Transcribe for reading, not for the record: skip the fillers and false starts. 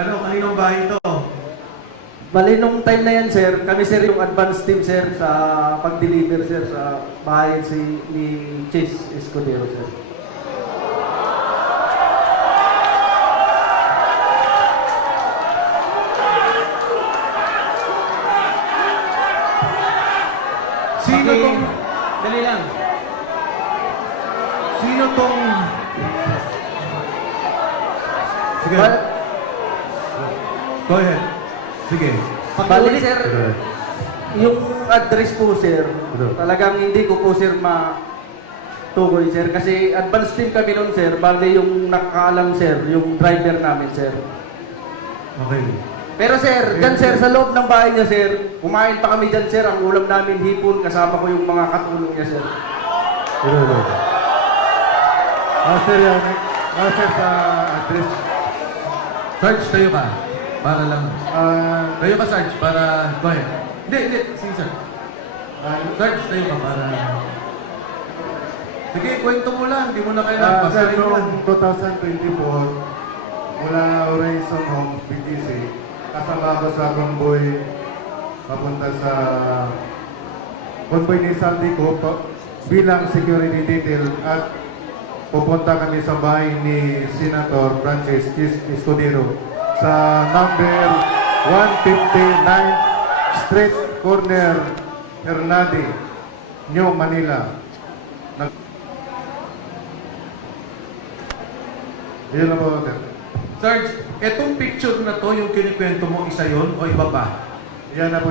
Ano, kaninong bahay ito? Bali nung time na yan, sir, kami sir yung advance team, sir, sa pag-deliver, sir, sa bahay ni Chase Escudero, sir. Sino Okay. tong... Dali lang. Sino tong... Sige. Bal- Go ahead. Sige. Bali, sir, Ito. yung address po, sir, Ito. talagang hindi ko po, sir, tugoy, sir. Kasi advance team kami nun, sir. Bali yung nakakaalam, sir, yung driver namin, sir. Okay. Pero sir, dyan sir, sa loob ng bahay niya sir, kumain pa kami dyan sir, ang ulam namin hipon, kasama ko yung mga katulong niya sir. Ito. Sir, yan. Sir, sa address. Sarge, tayo ka. Para lang. Tayo ka, Sarge, para... Go ahead. Hindi. Sige, sir. Sarge, tayo ka para... Sige, kwento mo lang. Hindi mo na kailangan. Sir, Pasarin mo lang. noong 2024, mula Horizon Homes, BTC, kasama ko sa convoy papunta sa convoy ni Sandy ko bilang security detail at pupunta kami sa bahay ni Senator Francis Escudero sa number 159 Street Corner, Hernadi, New Manila. Yun na po, sir. Sarge, etong picture na to, yung kinikwento mo, isa yon o iba pa? Yan na po.